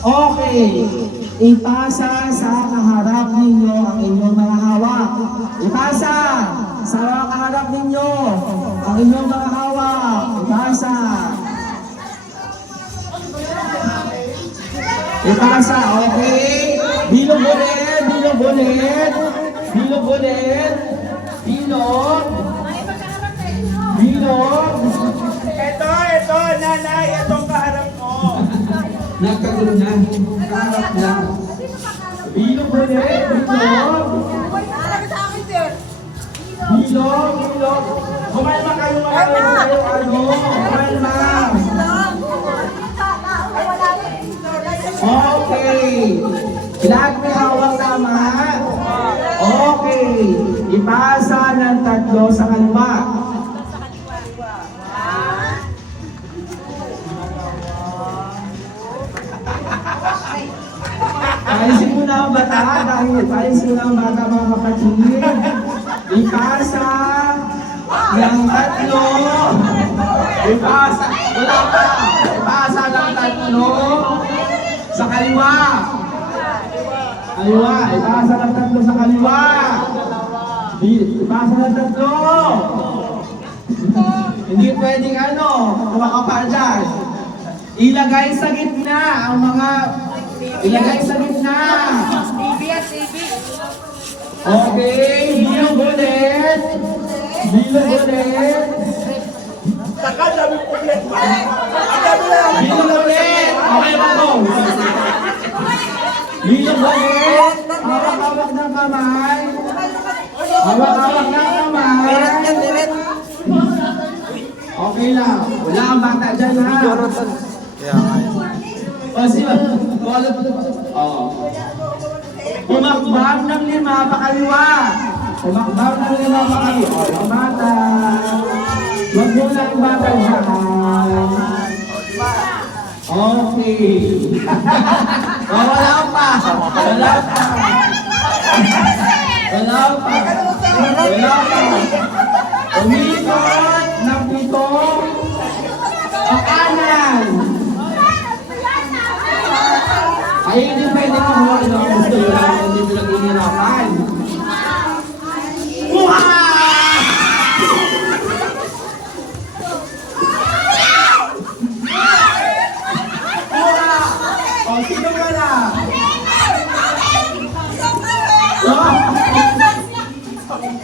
Okay. Ipasa sa kaharap ninyo ang inyong mga hawak. Ipasa sa kaharap ninyo ang inyong mga hawak. Ipasa. Ipasa, okay. Bilog ulit, bilog ulit. Bilog ulit. Bilog. Bilog. Ito, nanay, itong kaharap mo. Nagkagulo na. Kaharap na. Bilog ulit, bilog. Bilog, bilog. Kumalma kayo mga kayo, kumalma. Okay. Lahat may hawak tama. Okay. Ipasa ng tatlo sa kaliwa. Paalisin mo na ang bata, dahil paalisin mo na ang bata mga kapatid. Ipasa ng tatlo. Ipasa, wala pa. Ipasa ng tatlo sa kaliwa. Kaliwa, ipasa ng tatlo sa kaliwa. Ipasa ng tatlo. Hindi pwedeng kumakapal dyan. Ilagay sa gitna ang mga ilagay sa gitna. Okay, bilog ulit. Bilog ulit. Dami ulit. Bilog ulit. Okay ba po? Bilog ulit. Hawak-hawak ng kamay. Hawak-hawak ng kamay. Okay lang. Wala ang bata dyan ha. O sila. Pumakbang ng 5 pakaliwa. Pumakbang ng 5 pakaliwa. O, ang bata. Huwag mo lang ang bata dyan. Okay. O, wala pa. Wala pa. Wala pa. Wala pa. Umikot ng 7 ang kanan. Ay, hindi pwede kung huwag na gusto yun. Hindi mo nag-inirapan. Muha! Muha! O, sino ka na?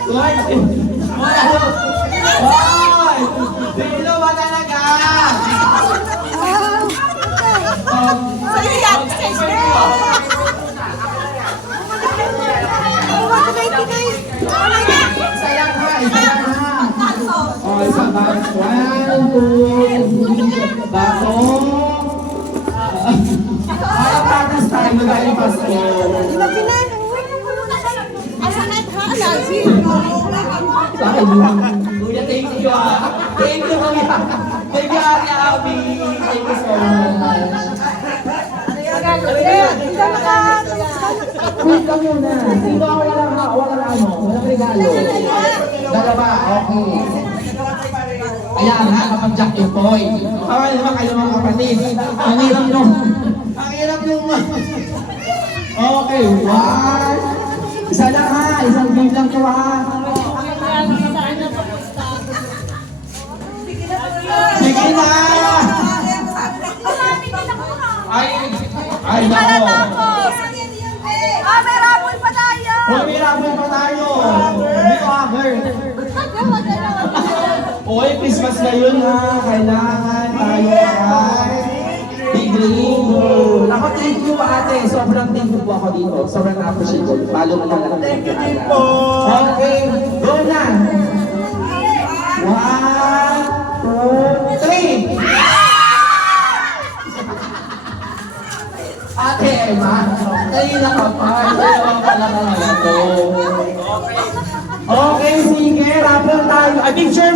Hoy! Sino ba talaga? Isa lang ha, isa lang ha. O, isa ba? 1, 2, bato. Para practice tayo, magaling Pasko. Kuya, thank you ah. Thank you, kuya. Thank you, Ate Abby. Thank you so much. Wait lang muna. Sino ako walang regalo? Dalawa, okay. Ayan ha, kapag-jack yung point. Kawal naman kayo mga kapatid. Ang hirap nung. Ang hirap nung. Okay, 1. Isa lang ha, isang game lang to ha. Sige na! Ay, nako. May rabol pa tayo! Hoy, may rabol pa tayo. Dito ha, girl. Hoy, Christmas ngayon ha. Kailangan tayo ay tiglingo. Ako, thank you ate. Sobrang thank you po ako dito. Sobrang appreciate ko. Follow mo na lang. Thank you din po. Okay, go na. 1, 2, 3. Ate Emma, kayo na ka pa. Dalawang pala ka na to. Okay, sige. Rapper tayo. I picture